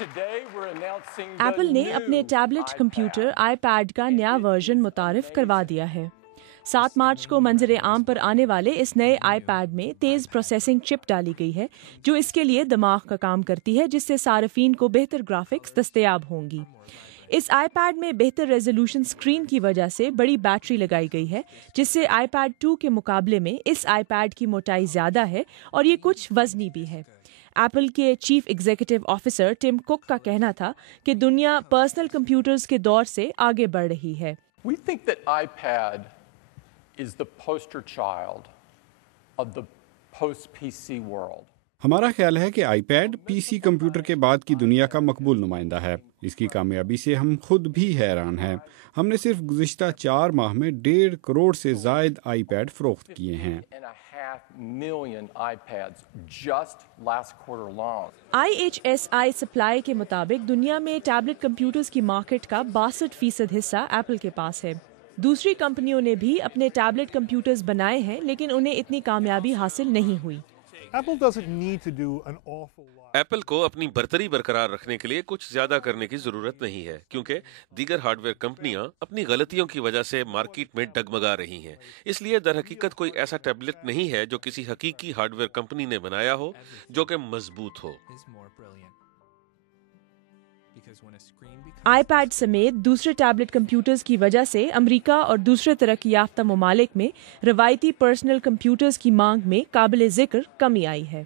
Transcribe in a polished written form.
Apple نے اپنے tablet computer I paid کا نیا ورژن متعارف کروا دیا ہے۔ 7 مارچ کو منظر عام پر آنے والے اس نئے آئی پیڈ میں تیز پروسیسنگ چپ ڈالی گئی ہے جو اس کے لیے دماغ کا کام کرتی ہے، جس سے صارفین کو بہتر گرافکس دستیاب ہوں گی۔ اس آئی پیڈ میں بہتر ریزولوشن اسکرین کی وجہ سے بڑی بیٹری لگائی گئی ہے، جس سے آئی پیڈ 2 کے مقابلے میں اس آئی پیڈ کی موٹائی زیادہ ہے اور یہ کچھ وزنی بھی ہے۔ ایپل کے چیف ایگزیکٹو آفیسر ٹم کک کا کہنا تھا کہ دنیا پرسنل کمپیوٹرز کے دور سے آگے بڑھ رہی ہے۔ We think that iPad is the poster child of the post-PC world. ہمارا خیال ہے کہ آئی پیڈ پی سی کمپیوٹر کے بعد کی دنیا کا مقبول نمائندہ ہے۔ اس کی کامیابی سے ہم خود بھی حیران ہیں۔ ہم نے صرف گزشتہ 4 ماہ میں 1.5 کروڑ سے زائد آئی پیڈ فروخت کیے ہیں۔ IHSI سپلائی کے مطابق دنیا میں ٹیبلٹ کمپیوٹرز کی مارکیٹ کا 62% حصہ ایپل کے پاس ہے۔ دوسری کمپنیوں نے بھی اپنے ٹیبلٹ کمپیوٹرز بنائے ہیں لیکن انہیں اتنی کامیابی حاصل نہیں ہوئی۔ ایپل کو اپنی برتری برقرار رکھنے کے لیے کچھ زیادہ کرنے کی ضرورت نہیں ہے، کیونکہ دیگر ہارڈ ویئر کمپنیاں اپنی غلطیوں کی وجہ سے مارکیٹ میں ڈگمگا رہی ہیں۔ اس لیے در حقیقت کوئی ایسا ٹیبلٹ نہیں ہے جو کسی حقیقی ہارڈ ویئر کمپنی نے بنایا ہو جو کہ مضبوط ہو۔ آئی پیڈ سمیت دوسرے ٹیبلٹ کمپیوٹرز کی وجہ سے امریکہ اور دوسرے ترقی یافتہ ممالک میں روایتی پرسنل کمپیوٹرز کی مانگ میں قابل ذکر کمی آئی ہے۔